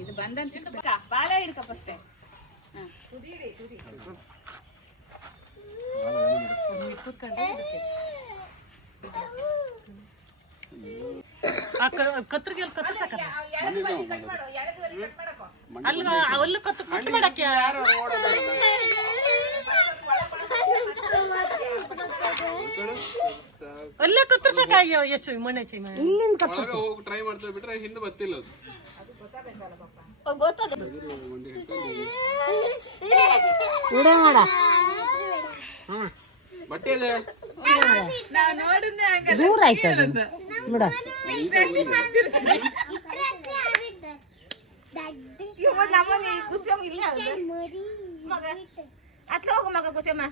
ಇದು ಬಂಧನ್ ಬಾಲ ಹಿಡ್ಕ ಫಸ್ಟ್ ಕತ್ರಿಗೆ ಕತ್ತರ್ಸಕ ಅಲ್ಲ ಅಲ್ಲ ಕತ್ತು ಕಟ್ ಮಾಡಕ್ಕೆ ಅಲ್ಲೇ ಕತ್ತರ್ಸಕ ಎಷ್ಟು ಮಣ್ಣೆ ಚೈ ಟ್ರೈ ಮಾಡ್ತಾ ಬಿಟ್ರೆ ಹಿಂದೆ ಬರ್ತಿಲ್ಲ ಬಟ್ಟೆ ದೂರ ಆಯ್ತು ನೋಡ ಅತ್ಲ ಹೋಗು ಮಗ ಕುಸಮ್ಮ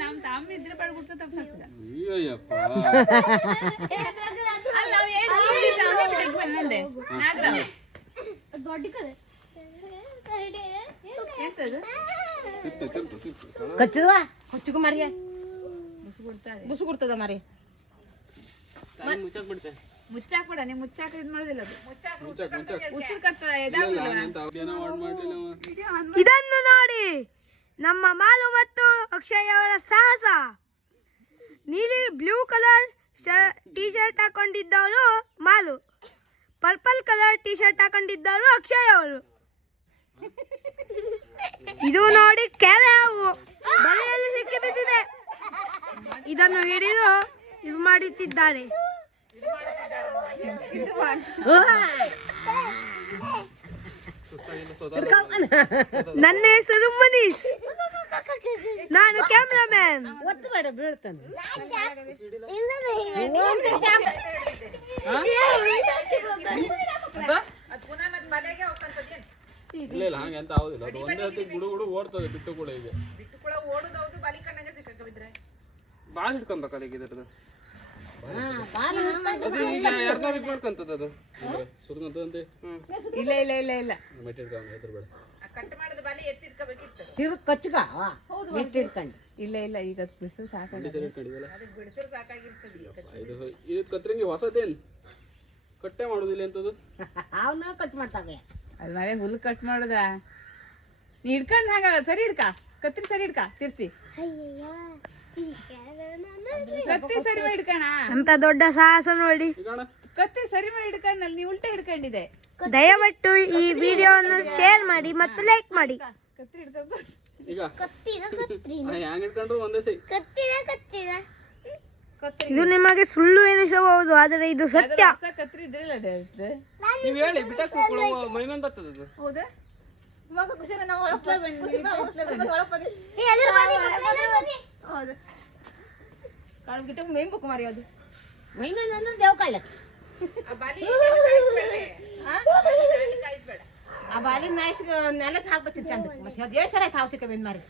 ನಮ್ ತಮ್ಮ ಇದ್ರೆ ಪಡ್ಬಿಟ್ಟು ತಪ್ಪಾಗ್ತದ ಕಚ್ಚುವಾ ಕೊಚ್ಚುಕು ಮರಿಯ ಬುಸು ಕೊಡ್ತದ ಮರಿ ಮುಚ್ಚಾಕ್ಬಿಡ ನೀವು ಮುಚ್ಚಾಕ ಇದ್ ಮಾಡೋದಿಲ್ಲ ಉಸಿರು ಕಟ್ತದ ಇದನ್ನು ನೋಡಿ ನಮ್ಮ ಮಾಲು ಮತ್ತು ಅಕ್ಷಯ್ ಅವರ ಸಾಹಸ. ನೀಲಿ ಬ್ಲೂ ಕಲರ್ ಟೀ ಶರ್ಟ್ ಹಾಕೊಂಡಿದ್ದವರು Malu, purple colour T-shirt ಹಾಕೊಂಡಿದ್ದವರು ಅಕ್ಷಯ್ ಅವರು. ಇದು ನೋಡಿ ಕೆರೆ ಹಾವು ಬಲೆಯಲ್ಲಿ ಸಿಕ್ಕಿ ಬಿದ್ದಿದೆ. ಇದನ್ನು ಹಿಡಿದು ಇದು ಮಾಡುತ್ತಿದ್ದಾರೆ. ನನ್ನ ಹೆಸರು ಮನೀಶ್, ನಾನು ಕ್ಯಾಮ್ರಾಮ್ಯಾನ್. ಒತ್ತು ಬೇಡ ಬೀಳ್ತಾನೆ. ಇಲ್ಲ ಇಲ್ಲ ಹಂಗೆ ಅಂತ ಆಗುದಿಲ್ಲ. ಅದು ಒಂದೇ ಹೊತ್ತಿಗೆ ಗುಡು ಗುಡು ಓಡ್ತದೆ ಬಿಟ್ಟು ಕೂಡ ಈಗ ಓಡುದೌದು ಬಲಿ ಕಣ್ಣಾಗ ಸಿಕ್ಕ ಬಿದ್ರೆ ಬಾಲ್ ಹಿಡ್ಕೊಂಬೇಕಲ್ಲ ಈಗ ಇದ್ರದ್ದು. ಅದು ಈಗ ಯಾರ್ದಾರು ಇದು ಮಾಡ್ಕೊಂತದ ಅದು ಸುತ್ತಂತದಂತೆ. ಇಲ್ಲ ಇಲ್ಲ ಇಲ್ಲ ಇಲ್ಲ ಮೆಟ್ ಹಿಡ್ಕೊಂಡು ಎದುರು ಬೇಡ ಕಟ್ ಮಾಡಿದ ಬಲಿ ಎತ್ತಿಡ್ಕೋಬೇಕಿತ್ತು. ತಿರು ಕಚ್ಚಗ ನೆಟ್ಟಿರ್ಕೊಂಡು. ಇಲ್ಲ ಇಲ್ಲ ಈಗ ಬಿಡಿಸಿದ್ರೆ ಸಾಕಾಗಿ ಅದಕ್ಕೆ ಬಿಡಿಸಿದ್ರೆ ಸಾಕಾಗಿರ್ತದೆ. ಇದು ಕತ್ರಿಂಗಿ ಹೊಸದೇನು ಕಟ್ಟೆ ಮಾಡೋದಿಲ್ಲ ಅಂತದ್ದು ಅವನ್ನ ಕಟ್ ಮಾಡ್ತಾವೆ. ಅದು ಮನೆ ಹುಲ್ಲು ಕಟ್ ಮಾಡೋದ ನೀ ಹಿಡ್ಕೊಂಡು ಹಾಗಾಗ ಸರಿ ಹಿಡ್ಕ ಕತ್ರಿ ಸರಿ ಹಿಡ್ಕ ತಿರ್ಸಿ ಕತ್ತಿ ಸರಿ ಮಾಡಿ ಹಿಡ್ಕಣ. ಅಂತ ದೊಡ್ಡ ಸಾಹಸ ನೋಡಿ. ಕತ್ತಿ ಸರಿ ಮಾಡಿ ಹಿಡ್ಕೊಂಡಲ್ಲಿ ನೀ ಉಲ್ಟೆ ಹಿಡ್ಕೊಂಡಿದೆ. ದಯವಿಟ್ಟು ಈ ವಿಡಿಯೋವನ್ನು ಶೇರ್ ಮಾಡಿ ಮತ್ತು ಲೈಕ್ ಮಾಡಿ. ಕತ್ತಿ ಹಿಡ್ಕೊಂಡು ಈಗ ಹ್ಯಾಂಗ್ ಹಿಡ್ಕೊಂಡ್ರು ಒಂದೇ ಸೈ. ಇದು ನಿಮಗೆ ಸುಳ್ಳು ಎನಿಸಬಹುದು, ಆದರೆ ಇದು ಸತ್ಯ. ಕತ್ರಿ ಇದ್ರಿಲ್ಲ ನೀವು ಹೇಳಿ ಬಿಟ್ಟಕ್ಕೆ ಮೈಮೇನ್ ಬರ್ತದ ಅದು. ಹೌದಾ ಮಗ ಖುಷಿನ ನಾವು ಹೌದು ಕಾಳು ಗಿಟ್ಟ ಮೇನ್ ಬುಕ್ ಮಾರಿ ಅದು ಮೈಮೇನ್ ಅಂದ್ರೆ ದೇವ್ ಕಾಳಕ್ಕೆ ಆ ಬಾಳಿ ನಾಯಿಸ್ ನೆಲಕ್ಕೆ ಹಾಕ್ಬತ್ತಿತ್ತು ಚಂದ. ಮತ್ತೆ ಅದು 7 ಸಲ ಆಯ್ತು ಹಾವು ಸಿಕ್ಕ ಬೆನ್ ಮಾರಿ.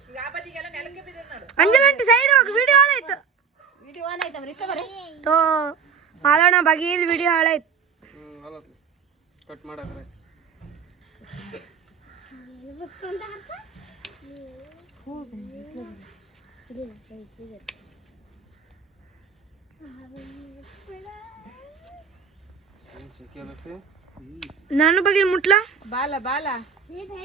ಅಂಜನಂಟಿ ಸೈಡ್ ಹೋಗಿ ವಿಡಿಯೋ ಹಾಳಾಯ್ತು. ವಿಡಿಯೋ ಆನ್ ಆಯ್ತು ಅವ್ರ ಇತ್ತ ಬರೀ ತೋ ಮಾಲೋಣ ಬಗೀಲ್ ವಿಡಿಯೋ ಹಾಳಾಯ್ತು. ಕಟ್ ಮಾಡಕ್ರೆ ನಾನು ಬಗೀಲ್ ಮುಟ್ಲಾ ಬಾಲ ಬಾಲ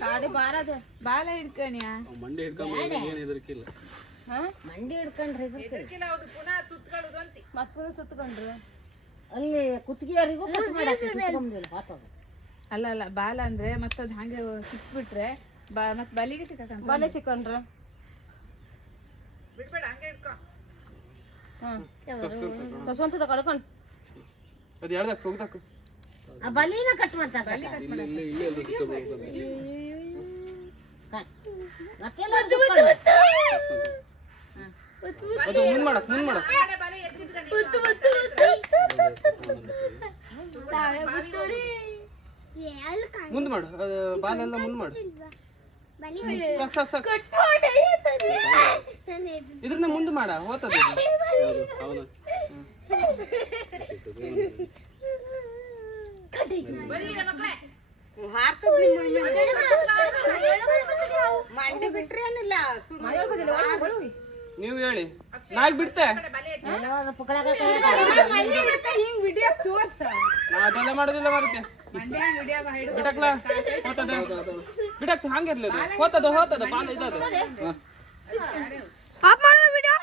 ಕಾಡಿ ಬಾರದ ಬಾಲ ಹಿಡ್ಕಣಿಯ ಮಂಡಿ ಹಿಡ್ಕೊಂಡು ಏನು ಹೆದರಿಕಿಲ್ಲ. ಮಂಡಿ ಹಿಡ್ಕೊಂಡ್ರೆ ಹೆದರಿಕಿಲ್ಲ. ಹೌದು ಪುನಃ ಸುತ್ತಕೊಳ್ಳೋದು ಅಂತಿ ಮತ್ತೆ ಪುನಃ ಸುತ್ತಕೊಂಡ್ರು ಅಲ್ಲಿ ಕುತ್ತಿಗೆಯರಿಗೂ ಕಟ್ ಮಾಡಕ್ಕೆ. ಅಲ್ಲ ಅಲ್ಲ ಬಾಲ ಅಂದ್ರೆ ಮತ್ತದು ಹಂಗೆ ಸಿಕ್ಬಿಟ್ರೆ ಮತ್ತೆ ಬಲಿಗೆ ಸಿಕ್ಕ ಬಲೆ ಸಿಕ್ಕೊಂಡ್ರ ಬಿಡ್ಬೇಡ ಹಂಗೆ ಇಟ್ಕೊ. ಸ್ವಂತದ ಕಳ್ಕೊಂಡು ಅದು ಯಾರ್ದಕ್ಕೆ ಸೋಗ್ದಕ್ಕೆ ಆ ಬಲಿನ ಕಟ್ ಮಾಡ್ತಾರೆ. ಅದು ಮುಂದ್ ಮಾಡಕ್ ಮುಂದ್ ಮಾಡಕ್ ಮುಂದ್ ಮಾಡು. ಅದು ಬಾಲೆಲ್ಲ ಮುಂದ್ ಮಾಡು. ಸಾಕ್ ಸಾಕ್ ಸಾಕ್ ಇದ್ರನ್ನ ಮುಂದ್ ಮಾಡ ಹೋತದ. ಮಂಡಿ ನೀವು ಹೇಳಿ ನಾಲ್ಕು ಬಿಡ್ತೆ ನಾ ಅದೆಲ್ಲ ಮಾಡೋದಿಲ್ಲ ಮಾರುತ್ತೆ ಬಿಡಕ್ಲ ಹೋತದ ಬಿಡಕ್ ಹಂಗಿರ್ಲಿ ಹೋತದ ಬಾಲ ಇದದು ಆಫ್ ಮಾಡೋದು ವಿಡಿಯೋ